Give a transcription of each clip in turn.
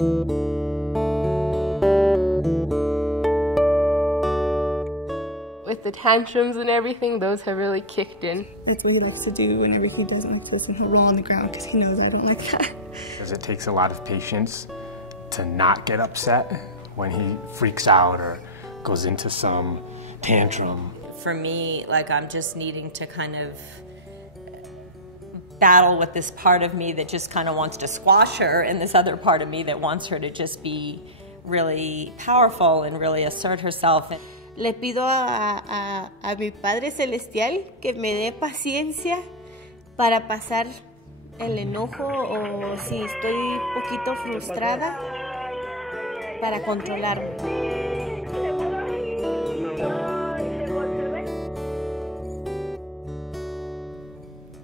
With the tantrums and everything, those have really kicked in. That's what he likes to do whenever he doesn't like to listen. He'll roll on the ground because he knows I don't like that. Because it takes a lot of patience to not get upset when he freaks out or goes into some tantrum. For me, like, I'm just needing to kind of battle with this part of me that just kind of wants to squash her and this other part of me that wants her to just be really powerful and really assert herself. Le pido a mi Padre Celestial que me dé paciencia para pasar el enojo o si estoy un poquito frustrada para controlarme.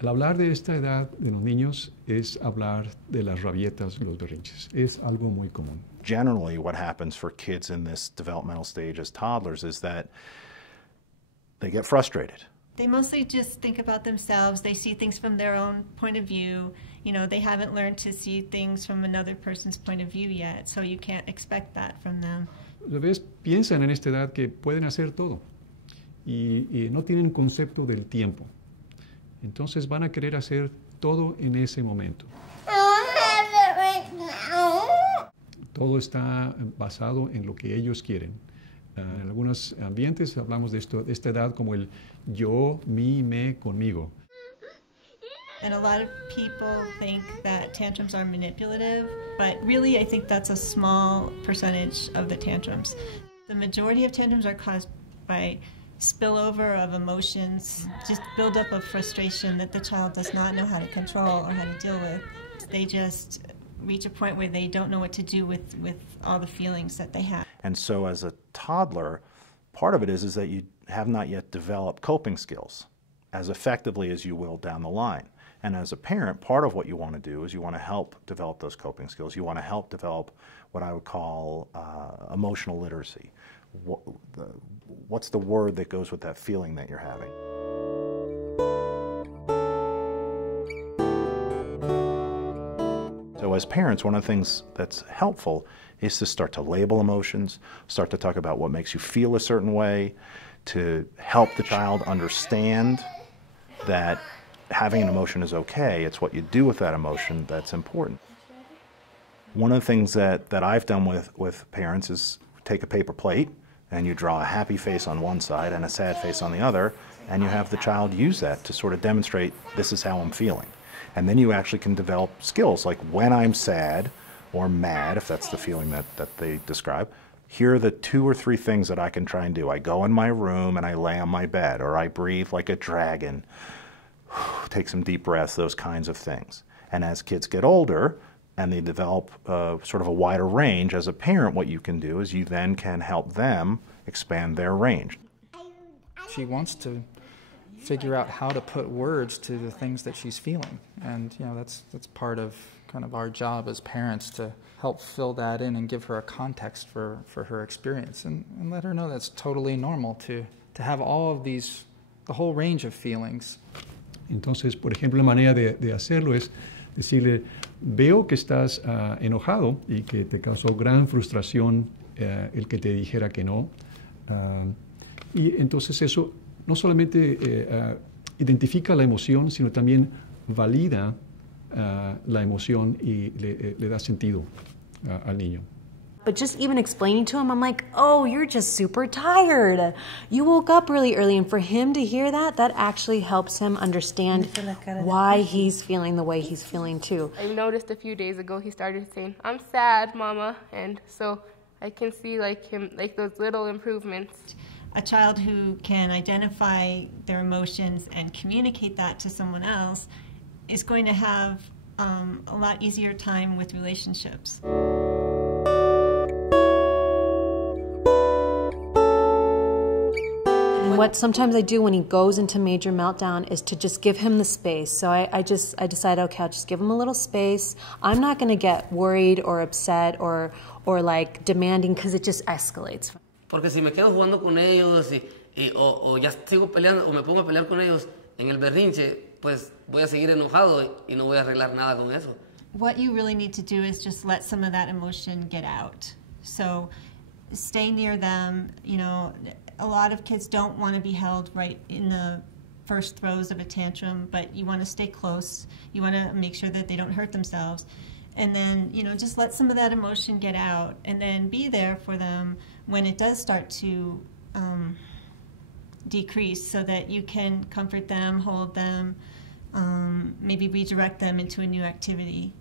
Al hablar de esta edad de los niños es hablar de las rabietas, los berrinches. Es algo muy común. Generally, what happens for kids in this developmental stage as toddlers is that they get frustrated. They mostly just think about themselves. They see things from their own point of view. You know, they haven't learned to see things from another person's point of view yet, so you can't expect that from them. Los bebés piensan en esta edad que pueden hacer todo y no tienen concepto del tiempo. Entonces van a querer hacer todo en ese momento. Todo está basado en lo que ellos quieren. En algunos ambientes hablamos de esta edad como el yo, mi, me, conmigo. And a lot of people think that tantrums are manipulative, but really I think that's a small percentage of the tantrums. The majority of tantrums are caused by spillover of emotions, just buildup of frustration that the child does not know how to control or how to deal with. They just reach a point where they don't know what to do with all the feelings that they have. And so as a toddler, part of it is that you have not yet developed coping skills as effectively as you will down the line. And as a parent, part of what you want to do is you want to help develop those coping skills. You want to help develop what I would call emotional literacy. What's the word that goes with that feeling that you're having? So as parents, one of the things that's helpful is to start to label emotions, start to talk about what makes you feel a certain way, to help the child understand that having an emotion is okay. It's what you do with that emotion that's important. One of the things that I've done with parents is take a paper plate and you draw a happy face on one side and a sad face on the other, and you have the child use that to sort of demonstrate, this is how I'm feeling. And then you actually can develop skills, like when I'm sad or mad, if that's the feeling that they describe, here are the 2 or 3 things that I can try and do. I go in my room and I lay on my bed, or I breathe like a dragon, take some deep breaths, those kinds of things. And as kids get older, and they develop sort of a wider range, as a parent, what you can do is you then can help them expand their range. She wants to figure out how to put words to the things that she's feeling. And you know, that's part of kind of our job as parents, to help fill that in and give her a context for her experience, and let her know that's totally normal to have all of these, the whole range of feelings. Entonces, por ejemplo, la manera de hacerlo es decirle, veo que estás enojado y que te causó gran frustración el que te dijera que no. Y entonces eso no solamente identifica la emoción, sino también valida la emoción y le da sentido al niño. But just even explaining to him, I'm like, oh, you're just super tired. You woke up really early. And for him to hear that, that actually helps him understand why he's feeling the way he's feeling too. I noticed a few days ago he started saying, I'm sad, Mama. And so I can see like those little improvements. A child who can identify their emotions and communicate that to someone else is going to have a lot easier time with relationships. What sometimes I do when he goes into major meltdown is to just give him the space. So I decide, okay, I'll just give him a little space. I'm not going to get worried or upset or like demanding, because it just escalates. Porque si me quedo jugando con ellos o ya sigo peleando o me pongo a pelear con ellos en el berrinche, pues voy a seguir enojado y no voy a arreglar nada con eso. what you really need to do is just let some of that emotion get out. So stay near them. You know, a lot of kids don't want to be held right in the first throes of a tantrum, but you want to stay close. You want to make sure that they don't hurt themselves. And then, you know, just let some of that emotion get out, and then be there for them when it does start to decrease, so that you can comfort them, hold them, maybe redirect them into a new activity.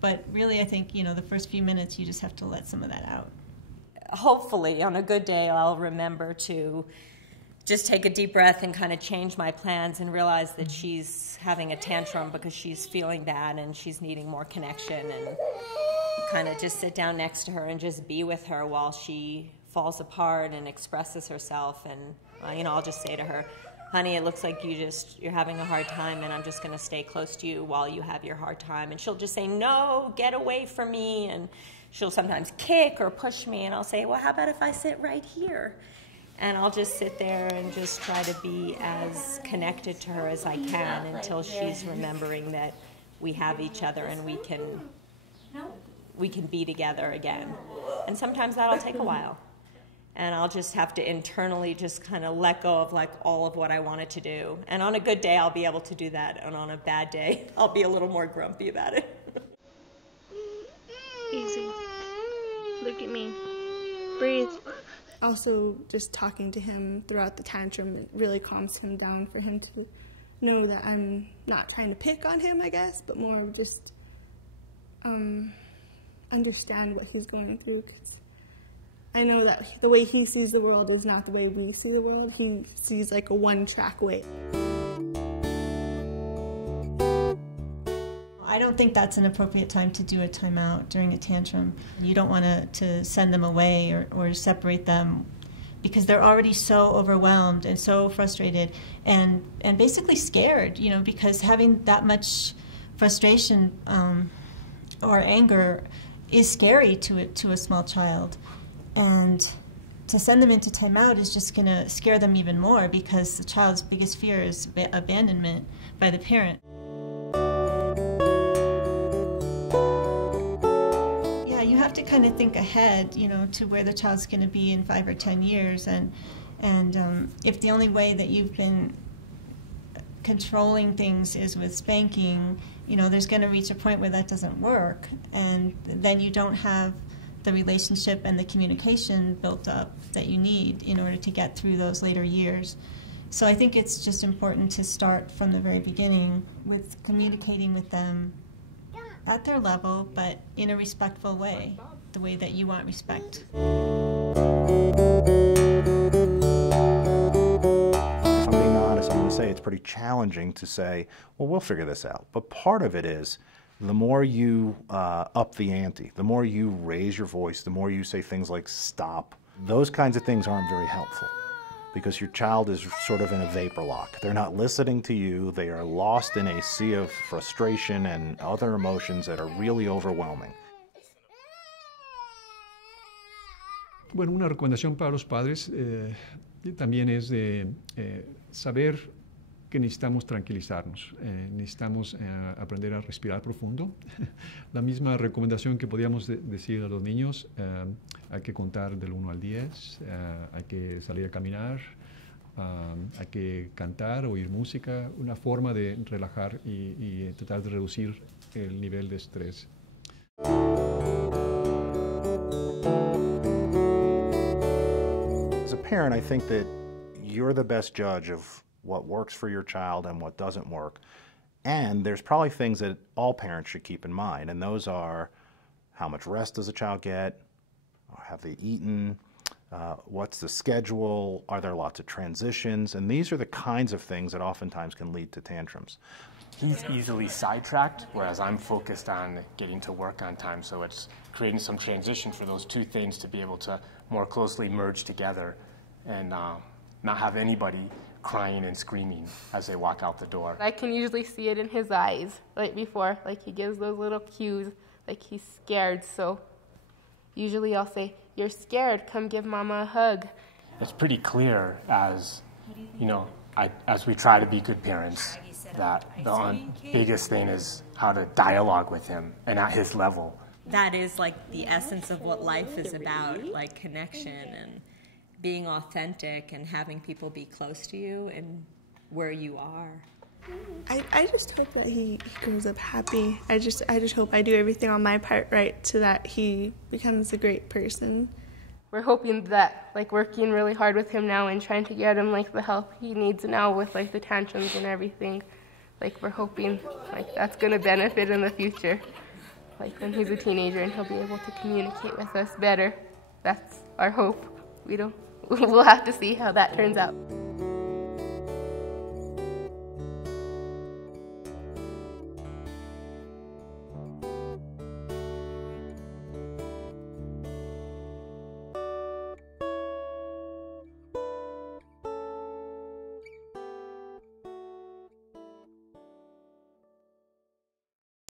But really, I think, you know, the first few minutes, you just have to let some of that out. Hopefully, on a good day, I'll remember to just take a deep breath and kind of change my plans and realize that she's having a tantrum because she's feeling bad and she's needing more connection, and kind of just sit down next to her and just be with her while she falls apart and expresses herself. And, you know, I'll just say to her, honey, it looks like you're having a hard time, and I'm just going to stay close to you while you have your hard time. And she'll just say, no, get away from me. And she'll sometimes kick or push me, and I'll say, well, how about if I sit right here? And I'll just sit there and just try to be as connected to her as I can until she's remembering that we have each other and we can be together again. And sometimes that'll take a while. And I'll just have to internally just kind of let go of like all of what I wanted to do. And on a good day, I'll be able to do that. And on a bad day, I'll be a little more grumpy about it. Easy. Look at me. Breathe. Also, just talking to him throughout the tantrum, it really calms him down, for him to know that I'm not trying to pick on him, I guess, but more of just understand what he's going through. 'Cause I know that the way he sees the world is not the way we see the world. He sees like a one-track way. I don't think that's an appropriate time to do a timeout during a tantrum. You don't want to send them away or separate them, because they're already so overwhelmed and so frustrated and basically scared, you know, because having that much frustration or anger is scary to a small child. And to send them into timeout is just going to scare them even more, because the child's biggest fear is abandonment by the parent. Yeah, you have to kind of think ahead, you know, to where the child's going to be in 5 or 10 years. And if the only way that you've been controlling things is with spanking, you know, there's going to reach a point where that doesn't work. And then you don't have the relationship and the communication built up that you need in order to get through those later years. So I think it's just important to start from the very beginning with communicating with them at their level, but in a respectful way, the way that you want respect. If I'm being honest, I'm going to say it's pretty challenging to say, well, we'll figure this out. But part of it is, the more you up the ante, the more you raise your voice, the more you say things like stop, those kinds of things aren't very helpful, because your child is sort of in a vapor lock. They're not listening to you. They are lost in a sea of frustration and other emotions that are really overwhelming. Bueno, una recomendación para los padres también es de saber que necesitamos tranquilizarnos, necesitamos aprender a respirar profundo. La misma recomendación que podíamos decir a los niños, hay que contar del 1 al 10, hay que salir a caminar, hay que cantar, oír música, una forma de relajar y tratar de reducir el nivel de estrés. As a parent, I think that you're the best judge of what works for your child and what doesn't work. And there's probably things that all parents should keep in mind, and those are how much rest does a child get, have they eaten, what's the schedule, are there lots of transitions, and these are the kinds of things that oftentimes can lead to tantrums. He's easily sidetracked, whereas I'm focused on getting to work on time, so it's creating some transition for those two things to be able to more closely merge together and not have anybody crying and screaming as they walk out the door. I can usually see it in his eyes right before, like he gives those little cues, like he's scared. So usually I'll say, "You're scared, come give mama a hug." It's pretty clear as, you know, as we try to be good parents, that the biggest thing is how to dialogue with him and at his level. That is like the essence of what life is about, like connection and being authentic and having people be close to you and where you are. I just hope that he grows up happy. I just hope I do everything on my part right so that he becomes a great person. We're hoping that, like, working really hard with him now and trying to get him, like, the help he needs now with, like, the tantrums and everything. Like, we're hoping, like, that's going to benefit in the future. Like, when he's a teenager and he'll be able to communicate with us better. That's our hope. We'll have to see how that turns out.